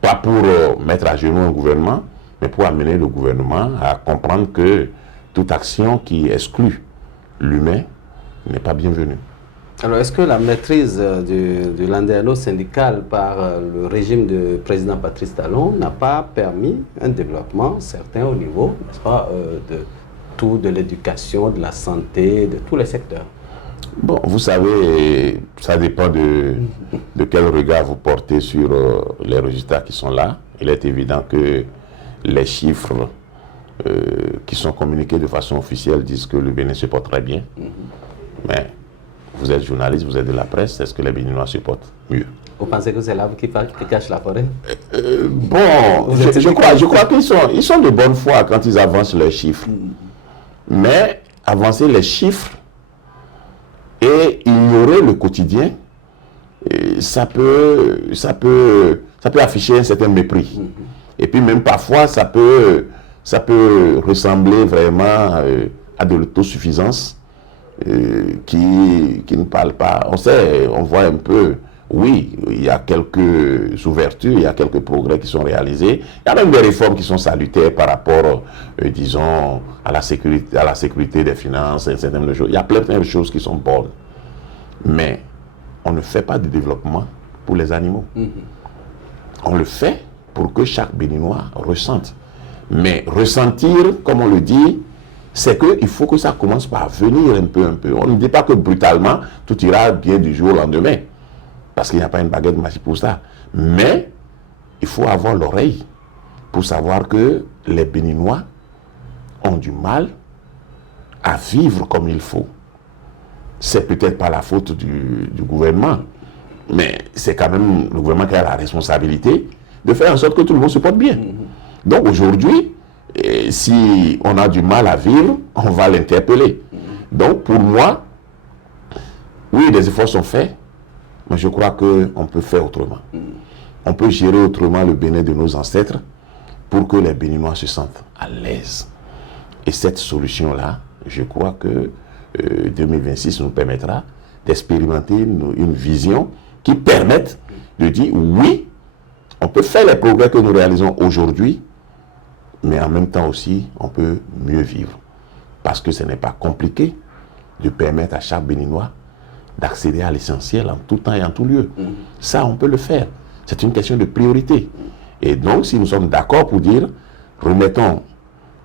pas pour mettre à genoux un gouvernement, mais pour amener le gouvernement à comprendre que toute action qui exclut l'humain n'est pas bienvenue. Alors, est-ce que la maîtrise de landerneau syndical par le régime du président Patrice Talon n'a pas permis un développement certain au niveau, n'est-ce pas, de l'éducation, de la santé, de tous les secteurs? Bon, vous savez, ça dépend de quel regard vous portez sur les résultats qui sont là. Il est évident que les chiffres qui sont communiqués de façon officielle disent que le Bénin se porte très bien. Mais vous êtes journaliste, vous êtes de la presse, est-ce que les Béninois se portent mieux? Vous pensez que c'est l'arbre qui cache la forêt? Bon, je crois qu'ils sont de bonne foi quand ils avancent leurs chiffres. Mais avancer les chiffres et ignorer le quotidien, ça peut afficher un certain mépris. Et puis même parfois, ça peut ressembler vraiment à de l'autosuffisance qui ne parle pas. On sait, on voit un peu, oui, il y a quelques ouvertures, il y a quelques progrès qui sont réalisés. Il y a même des réformes qui sont salutaires par rapport, disons, à la sécurité des finances, un certain nombre de choses. Il y a plein de choses qui sont bonnes. Mais on ne fait pas de développement pour les animaux. On le fait pour que chaque Béninois ressente. Mais ressentir, comme on le dit, c'est qu'il faut que ça commence par venir un peu. On ne dit pas que brutalement, tout ira bien du jour au lendemain. Parce qu'il n'y a pas une baguette magique pour ça. Mais il faut avoir l'oreille pour savoir que les Béninois ont du mal à vivre comme il faut. C'est peut-être pas la faute du gouvernement, mais c'est quand même le gouvernement qui a la responsabilité de faire en sorte que tout le monde se porte bien. Donc aujourd'hui, si on a du mal à vivre, on va l'interpeller. Donc pour moi, oui, des efforts sont faits, mais je crois qu'on peut faire autrement. On peut gérer autrement le Bénin de nos ancêtres pour que les Béninois se sentent à l'aise. Et cette solution-là, je crois que 2026 nous permettra d'expérimenter une vision qui permette de dire oui, on peut faire les progrès que nous réalisons aujourd'hui, mais en même temps aussi, on peut mieux vivre. Parce que ce n'est pas compliqué de permettre à chaque Béninois d'accéder à l'essentiel en tout temps et en tout lieu. Ça, on peut le faire. C'est une question de priorité. Et donc, si nous sommes d'accord pour dire, remettons,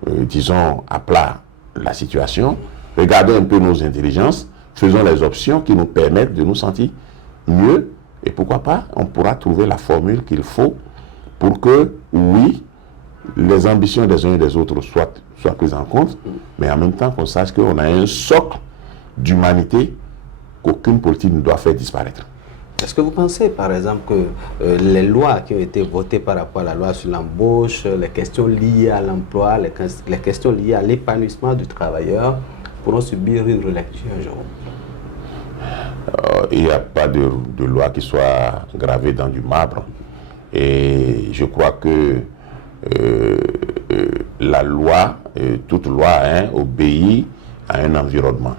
disons, à plat la situation, regardons un peu nos intelligences, faisons les options qui nous permettent de nous sentir mieux, et pourquoi pas, on pourra trouver la formule qu'il faut pour que, oui, les ambitions des uns et des autres soient prises en compte, mais en même temps qu'on sache qu'on a un socle d'humanité qu'aucune politique ne doit faire disparaître. Est-ce que vous pensez, par exemple, que les lois qui ont été votées par rapport à la loi sur l'embauche, les questions liées à l'emploi, les questions liées à l'épanouissement du travailleur, pourront subir une relecture un jour? Il n'y a pas de loi qui soit gravée dans du marbre. Et je crois que la loi, toute loi, obéit à un environnement.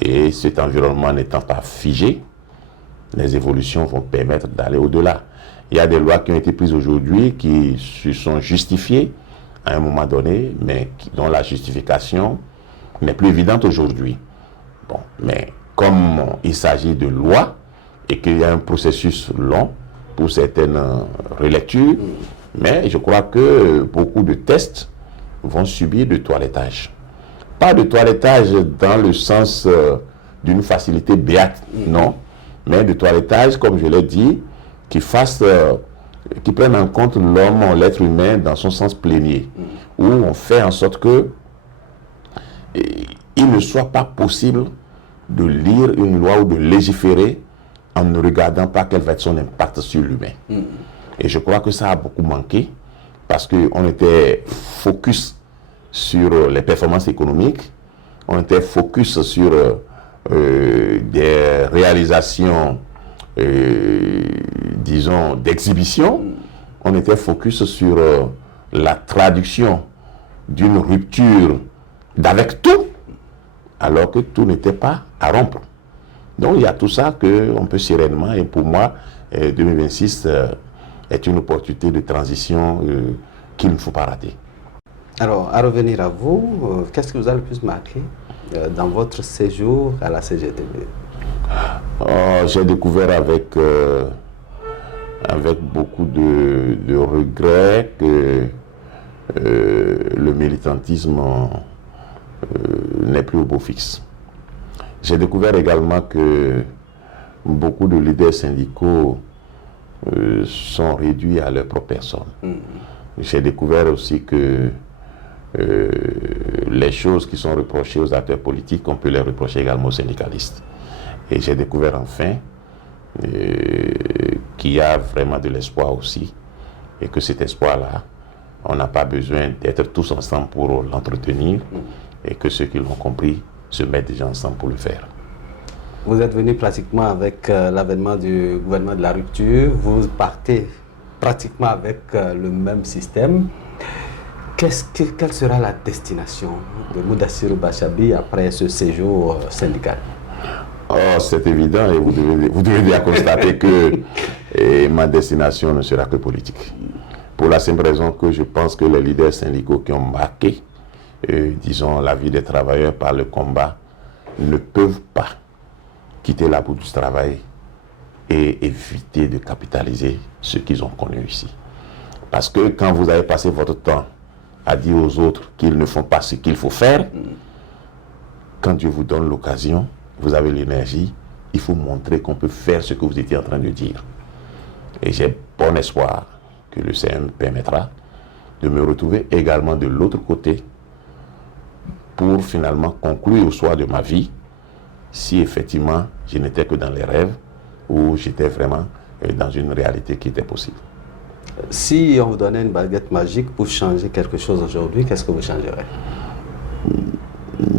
Et cet environnement n'étant pas figé, les évolutions vont permettre d'aller au-delà. Il y a des lois qui ont été prises aujourd'hui qui se sont justifiées à un moment donné, mais dont la justification n'est plus évidente aujourd'hui. Bon, mais comme il s'agit de lois et qu'il y a un processus long pour certaines relectures, mais je crois que beaucoup de textes vont subir de toilettage. Pas de toilettage dans le sens d'une facilité béate, non, mais de toilettage, comme je l'ai dit, qui prennent en compte l'homme, l'être humain dans son sens plénier, où on fait en sorte que il ne soit pas possible de lire une loi ou de légiférer en ne regardant pas quel va être son impact sur l'humain. Et je crois que ça a beaucoup manqué parce qu'on était focus sur les performances économiques, on était focus sur des réalisations, disons, d'exhibition, on était focus sur la traduction d'une rupture d'avec tout, alors que tout n'était pas à rompre. Donc il y a tout ça qu'on peut sereinement, et pour moi, 2026 est une opportunité de transition qu'il ne faut pas rater. Alors, à revenir à vous, qu'est-ce qui vous a le plus marqué dans votre séjour à la CGTB? J'ai découvert avec beaucoup de regrets que le militantisme n'est plus au beau fixe. J'ai découvert également que beaucoup de leaders syndicaux sont réduits à leur propre personne. J'ai découvert aussi que les choses qui sont reprochées aux acteurs politiques, on peut les reprocher également aux syndicalistes. Et j'ai découvert enfin qu'il y a vraiment de l'espoir aussi, et que cet espoir-là, on n'a pas besoin d'être tous ensemble pour l'entretenir, et que ceux qui l'ont compris se mettent déjà ensemble pour le faire. Vous êtes venu pratiquement avec l'avènement du gouvernement de la rupture, vous partez pratiquement avec le même système. Quelle sera la destination de Moudassirou Bachabi après ce séjour syndical? C'est évident, et vous devez bien constater que ma destination ne sera que politique. Pour la simple raison que je pense que les leaders syndicaux qui ont marqué, disons, la vie des travailleurs par le combat, ne peuvent pas quitter la boue du travail et éviter de capitaliser ce qu'ils ont connu ici. Parce que quand vous avez passé votre temps à dire aux autres qu'ils ne font pas ce qu'il faut faire, quand Dieu vous donne l'occasion, vous avez l'énergie, il faut montrer qu'on peut faire ce que vous étiez en train de dire. Et j'ai bon espoir que le CM permettra de me retrouver également de l'autre côté pour finalement conclure au soir de ma vie, si effectivement je n'étais que dans les rêves ou j'étais vraiment dans une réalité qui était possible. Si on vous donnait une baguette magique pour changer quelque chose aujourd'hui, qu'est-ce que vous changerez?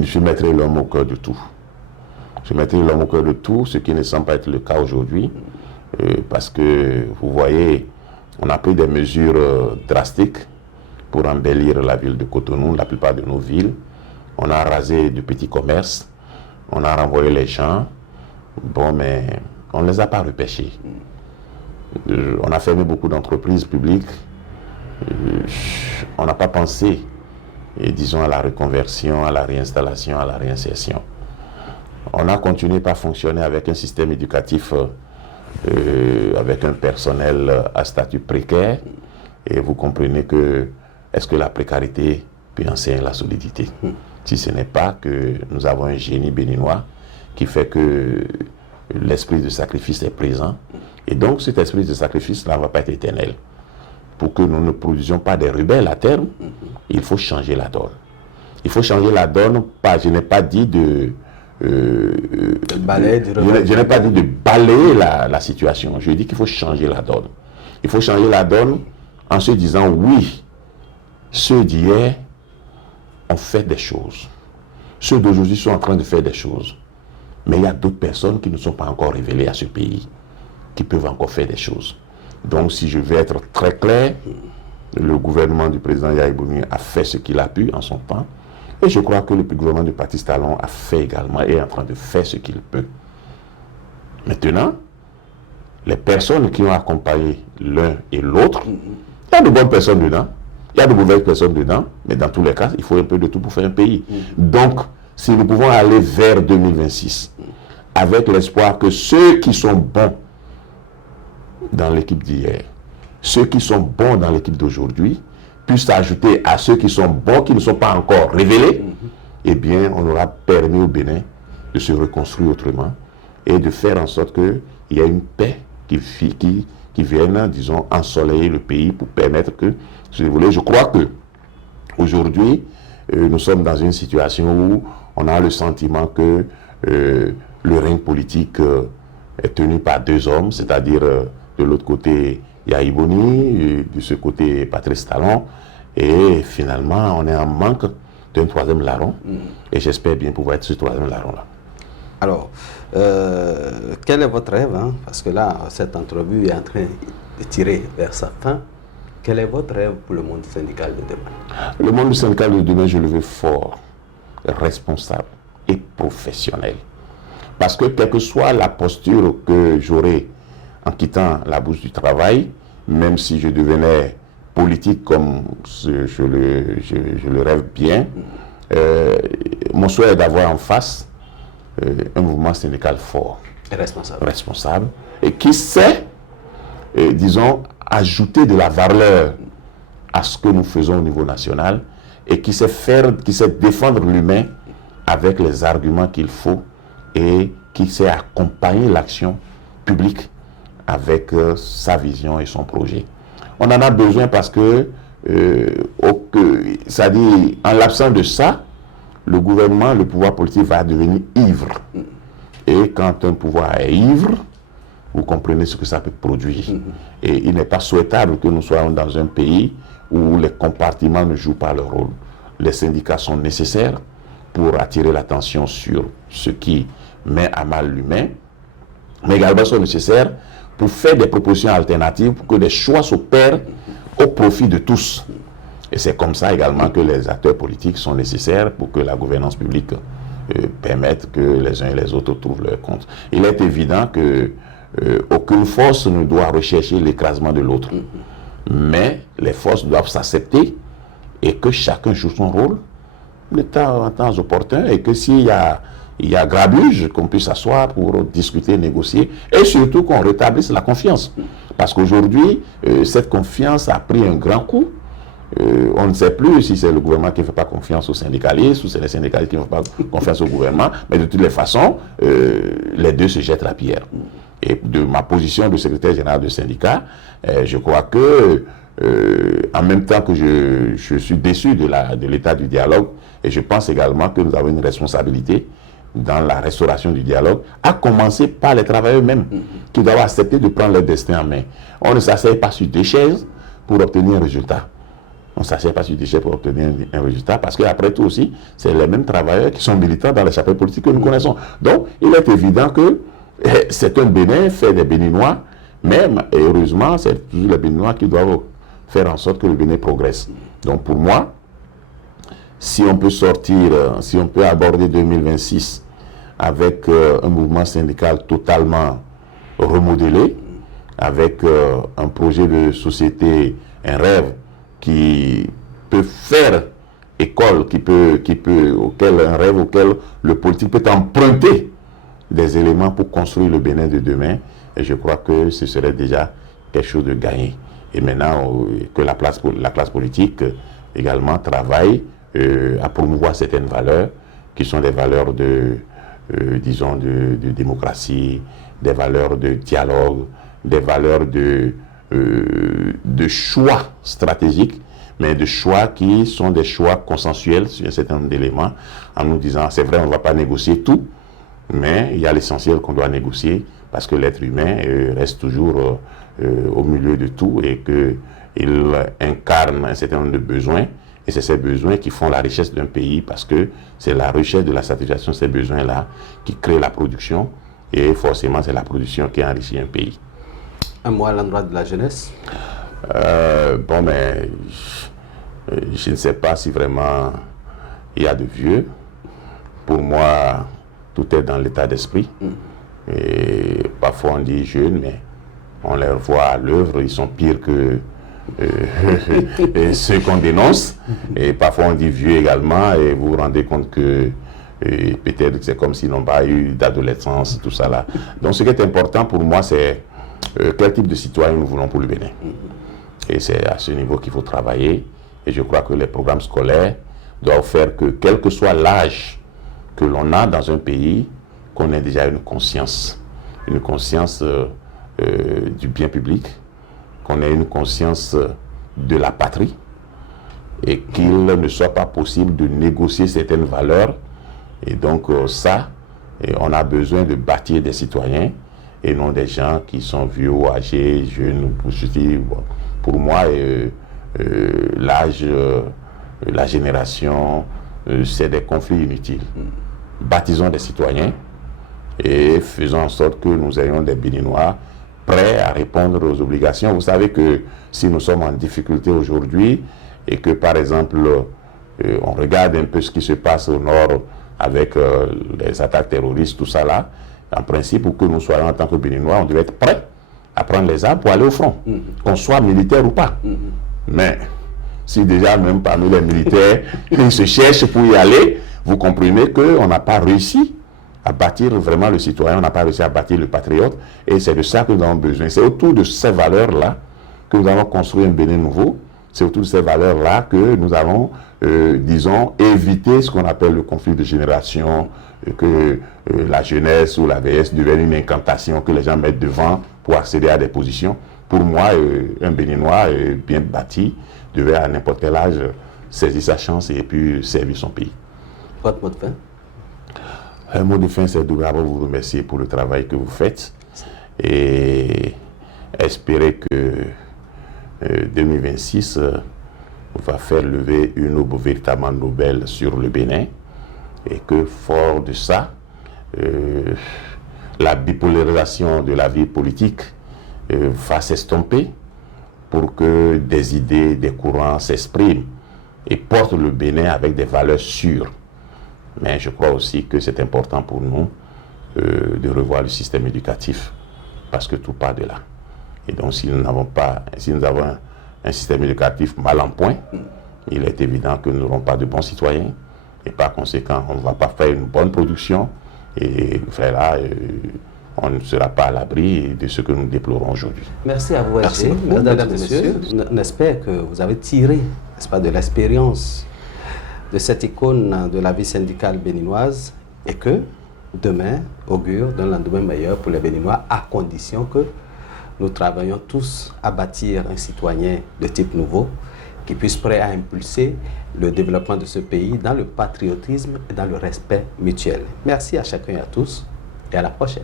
Je mettrai l'homme au cœur de tout. Je mettrai l'homme au cœur de tout, ce qui ne semble pas être le cas aujourd'hui, parce que vous voyez, on a pris des mesures drastiques pour embellir la ville de Cotonou, la plupart de nos villes. On a rasé de petits commerces, on a renvoyé les gens, bon, mais on ne les a pas repêchés. On a fermé beaucoup d'entreprises publiques, on n'a pas pensé, disons, à la reconversion, à la réinstallation, à la réinsertion. On a continué par fonctionner avec un système éducatif, avec un personnel à statut précaire, et vous comprenez que, est-ce que la précarité peut enseigner la solidité? Si ce n'est pas que nous avons un génie béninois qui fait que l'esprit de sacrifice est présent, et donc cet esprit de sacrifice-là ne va pas être éternel. Pour que nous ne produisions pas des rebelles à terme, il faut changer la donne. Il faut changer la donne, je n'ai pas dit de... je n'ai pas dit de balayer la situation. Je dis qu'il faut changer la donne. Il faut changer la donne en se disant, oui, ceux d'hier ont fait des choses. ceux d'aujourd'hui sont en train de faire des choses. Mais il y a d'autres personnes qui ne sont pas encore révélées à ce pays, qui peuvent encore faire des choses. Donc, si je vais être très clair, le gouvernement du président Yahya Bouni a fait ce qu'il a pu en son temps. Et je crois que le gouvernement de Patrice Talon a fait également et est en train de faire ce qu'il peut. Maintenant, les personnes qui ont accompagné l'un et l'autre, il y a de bonnes personnes dedans, il y a de mauvaises personnes dedans, mais dans tous les cas, il faut un peu de tout pour faire un pays. Donc, si nous pouvons aller vers 2026, avec l'espoir que ceux qui sont bons dans l'équipe d'hier, ceux qui sont bons dans l'équipe d'aujourd'hui, puissent s'ajouter à ceux qui sont bons, qui ne sont pas encore révélés, eh bien, on aura permis au Bénin de se reconstruire autrement et de faire en sorte qu'il y ait une paix qui vienne, disons, ensoleiller le pays pour permettre que, si vous voulez, je crois que aujourd'hui, nous sommes dans une situation où on a le sentiment que le règne politique est tenu par deux hommes, c'est-à-dire de l'autre côté Yahya Bouni, de ce côté Patrice Talon, et finalement on est en manque d'un troisième larron, et j'espère bien pouvoir être ce troisième larron-là. Alors, quel est votre rêve, hein? Parce que là, cette entrevue est en train de tirer vers sa fin. Quel est votre rêve pour le monde syndical de demain? Le monde syndical de demain, je le veux fort, responsable et professionnel. Parce que quelle que soit la posture que j'aurai en quittant la bourse du travail, même si je devenais politique comme je le rêve bien, mon souhait est d'avoir en face un mouvement syndical fort, responsable et qui sait, disons, ajouter de la valeur à ce que nous faisons au niveau national et qui sait défendre l'humain avec les arguments qu'il faut et qui sait accompagner l'action publique avec sa vision et son projet. On en a besoin parce que, c'est-à-dire, en l'absence de ça, le gouvernement, le pouvoir politique va devenir ivre. Et quand un pouvoir est ivre, vous comprenez ce que ça peut produire. Et il n'est pas souhaitable que nous soyons dans un pays où les compartiments ne jouent pas leur rôle. Les syndicats sont nécessaires pour attirer l'attention sur ce qui met à mal l'humain, mais également sont nécessaires pour faire des propositions alternatives, pour que des choix s'opèrent au profit de tous. Et c'est comme ça également que les acteurs politiques sont nécessaires pour que la gouvernance publique permette que les uns et les autres trouvent leur compte. Il est évident que aucune force ne doit rechercher l'écrasement de l'autre. Mais les forces doivent s'accepter et que chacun joue son rôle en temps opportun et que s'il y a grabuge, qu'on puisse s'asseoir pour discuter, négocier et surtout qu'on rétablisse la confiance. Parce qu'aujourd'hui, cette confiance a pris un grand coup. On ne sait plus si c'est le gouvernement qui ne fait pas confiance aux syndicalistes ou c'est les syndicalistes qui ne font pas confiance au gouvernement, mais de toutes les façons, les deux se jettent la pierre. Et de ma position de secrétaire général de syndicat, je crois que, en même temps que je suis déçu de l'état du dialogue, et je pense également que nous avons une responsabilité dans la restauration du dialogue, à commencer par les travailleurs eux-mêmes, qui doivent accepter de prendre leur destin en main. On ne s'assied pas sur deux chaises pour obtenir un résultat. On ne s'assied pas sur des chaises pour obtenir un résultat, parce qu'après tout aussi, c'est les mêmes travailleurs qui sont militants dans les chapelles politiques que nous connaissons. Donc, il est évident que c'est un Bénin fait des Béninois, même, et heureusement, c'est toujours les Béninois qui doivent faire en sorte que le Bénin progresse. Donc, pour moi, si on peut sortir, si on peut aborder 2026 avec un mouvement syndical totalement remodelé, avec un projet de société, un rêve qui peut faire école, un rêve auquel le politique peut emprunter des éléments pour construire le Bénin de demain, et je crois que ce serait déjà quelque chose de gagné. Et maintenant que la classe politique également travaille à promouvoir certaines valeurs qui sont des valeurs disons, de démocratie, des valeurs de dialogue, des valeurs de choix stratégiques, mais de choix qui sont des choix consensuels sur un certain nombre d'éléments, en nous disant, c'est vrai, on ne va pas négocier tout, mais il y a l'essentiel qu'on doit négocier, parce que l'être humain reste toujours au milieu de tout et qu'il incarne un certain nombre de besoins Et c'est ces besoins qui font la richesse d'un pays, parce que c'est la richesse de la satisfaction de ces besoins-là qui crée la production, et forcément c'est la production qui enrichit un pays. Un mot à l'endroit de la jeunesse? Bon, mais je ne sais pas si vraiment il y a de vieux. Pour moi, tout est dans l'état d'esprit. Et parfois on dit jeunes, mais on les voit à l'œuvre, ils sont pires que ceux qu'on dénonce. Et parfois on dit vieux également, et vous vous rendez compte que peut-être que c'est comme s'ils n'ont pas eu d'adolescence, tout ça là. Donc ce qui est important pour moi, c'est quel type de citoyen nous voulons pour le Bénin. Et c'est à ce niveau qu'il faut travailler. Et je crois que les programmes scolaires doivent faire que, quel que soit l'âge que l'on a dans un pays, qu'on ait déjà une conscience du bien public, qu'on ait une conscience de la patrie, et qu'il ne soit pas possible de négocier certaines valeurs. Et donc on a besoin de bâtir des citoyens, et non des gens qui sont vieux ou âgés, jeunes. Pour moi, l'âge, la génération, c'est des conflits inutiles. Baptisons des citoyens et faisons en sorte que nous ayons des Béninois prêts à répondre aux obligations. Vous savez que si nous sommes en difficulté aujourd'hui, et que par exemple on regarde un peu ce qui se passe au nord avec les attaques terroristes, tout ça là, en principe, pour que nous soyons en tant que Béninois, on devait être prêts à prendre les armes pour aller au front, qu'on soit militaire ou pas. Mais si déjà même parmi les militaires, ils se cherchent pour y aller, vous comprenez qu'on n'a pas réussi à bâtir vraiment le citoyen, on n'a pas réussi à bâtir le patriote, et c'est de ça que nous avons besoin. C'est autour de ces valeurs-là que nous allons construire un Bénin nouveau. C'est autour de ces valeurs-là que nous allons, disons, éviter ce qu'on appelle le conflit de génération, que la jeunesse ou la VS devienne une incantation que les gens mettent devant pour accéder à des positions. Pour moi, un Béninois bien bâti devait à n'importe quel âge saisir sa chance et puis servir son pays. Votre mot de fin? Un mot de fin, c'est de vous remercier pour le travail que vous faites et espérer que 2026 va faire lever une aube véritablement nouvelle sur le Bénin, et que fort de ça, la bipolarisation de la vie politique va s'estomper pour que des idées, des courants s'expriment et portent le Bénin avec des valeurs sûres. Mais je crois aussi que c'est important pour nous de revoir le système éducatif, parce que tout part de là. Et donc si nous avons un système éducatif mal en point, il est évident que nous n'aurons pas de bons citoyens, et par conséquent, on ne va pas faire une bonne production, et là, on ne sera pas à l'abri de ce que nous déplorons aujourd'hui. Merci à vous, SG. Mesdames et messieurs, on espère que vous avez tiré, n'est-ce pas, de l'expérience de cette icône de la vie syndicale béninoise, et que demain augure d'un lendemain meilleur pour les Béninois, à condition que nous travaillons tous à bâtir un citoyen de type nouveau qui puisse prêt à impulser le développement de ce pays dans le patriotisme et dans le respect mutuel. Merci à chacun et à tous, et à la prochaine.